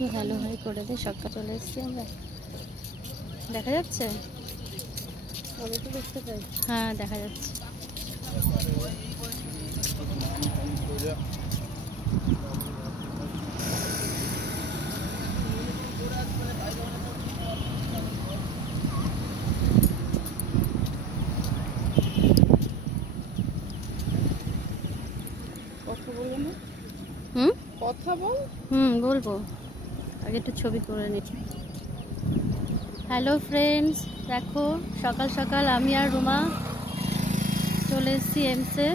একটু hello hi করে দে। সকাল চলে এসেছি আমরা। দেখা যাচ্ছে? আমি তো দেখতে পাই। হ্যাঁ দেখা যাচ্ছে। কথা বলবো না? কথা বল। বলবো, আগে একটু ছবি করে নিচ্ছি। হ্যালো ফ্রেন্ডস, দেখো সকাল সকাল আমি আর রুমা চলে এসেছি এমসে।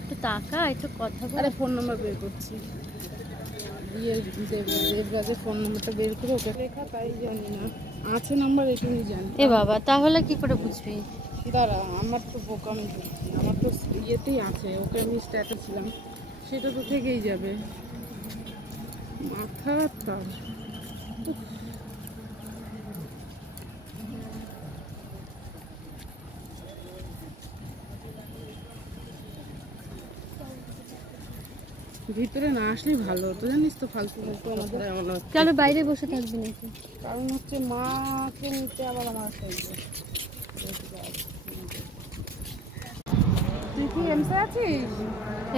একটু টাকা একটু কথা বল। আরে ফোন নাম্বার বের করছি, দেবরাজের ফোন নাম্বারটা বের করে ওকে লেখা, তাই জানি না আছে নাম্বার, এটুকুই জানি। এ বাবা, তাহলে কি করে বুঝবি? দাঁড়া, আমার তো বোকামি করছি, আমার তো ইয়েতেই আছে, ওকে আমি স্ট্যাটাস ছিলাম, সেটা তো থেকেই যাবে। মাথা তার ভিতরে না আসলেই ভালো হতো, জানিস তো, ফালতু আমাদের চলো বাইরে বসে থাকবি নাকি? কারণ হচ্ছে মাকে নিতে আবার আমার সাইজে। তুই কি এমসে আছিস?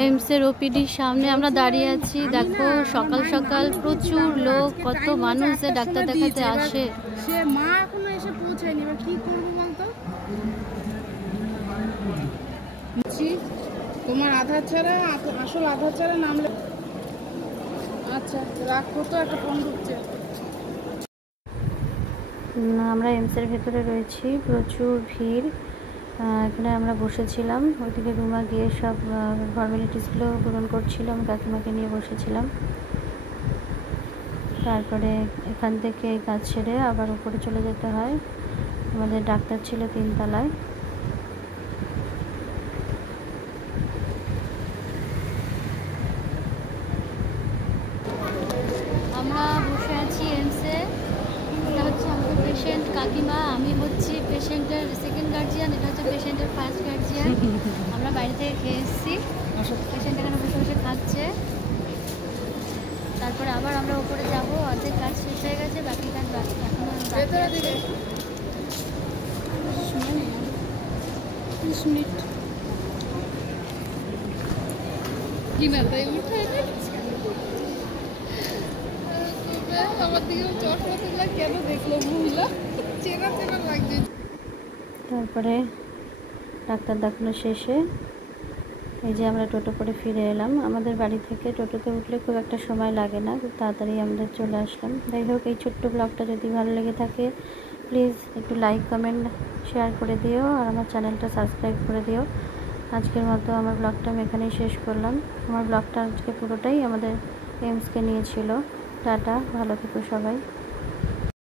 এমসের ওপিডির সামনে আমরা দাঁড়িয়ে আছি। দেখো সকাল সকাল প্রচুর লোক, কত মানুষ যে ডাক্তার দেখাতে আসে। সে মা এখনো এসে পৌঁছায়নি, এবার কি করবো বলতো? তোমার আধার ছাড়া, আসল আধার ছাড়া নামলে। আচ্ছা রাখো তো, একটা ফোন ঢুকছে। আমরা এমসের ভেতরে রয়েছি, প্রচুর ভিড়। এখানে আমরা বসেছিলাম, ওইদিকে রুমা গিয়ে সব ফর্মালিটিসগুলো পূরণ করছিল। আমি কাকিমাকে নিয়ে বসেছিলাম। তারপরে এখান থেকে কাজ ছেড়ে আবার উপরে চলে যেতে হয়। আমাদের ডাক্তার ছিল 3 তলায়। আমরা বসে আছি এমসে। এটা হচ্ছে আমাদের পেশেন্ট কাকিমা, আমি হচ্ছি পেশেন্টের সেকেন্ড গার্জিয়ান, এটা হচ্ছে পেশেন্টের ফার্স্ট গার্জিয়ান। আমরা বাইরে থেকে খেয়ে এসেছি, পেশেন্ট এখানে বসে বসে খাচ্ছে। তারপরে আবার আমরা উপরে যাব, অর্ধেক কাজ শেষ হয়ে গেছে, বাকি কাজ বাকি এখনো বাকি আছে। 30 মিনিট কি না তাই উঠে আমার দিকে চশমা তুলা কেন দেখলো মহিলা, চেনা চেনা লাগছে। তারপরে ডাক্তার দেখানো শেষে এই যে আমরা টোটো করে ফিরে এলাম। আমাদের বাড়ি থেকে টোটোতে উঠলে খুব একটা সময় লাগে না, খুব তাড়াতাড়ি আমাদের চলে আসলাম। যাই হোক, এই ছোট্ট ব্লগটা যদি ভালো লেগে থাকে প্লিজ একটু লাইক কমেন্ট শেয়ার করে দিও, আর আমার চ্যানেলটা সাবস্ক্রাইব করে দিও। আজকের মতো আমার ব্লগটা আমি এখানেই শেষ করলাম। আমার ব্লগটা আজকে পুরোটাই আমাদের এমসকে নিয়েছিল। টাটা, ভালো থেকো সবাই।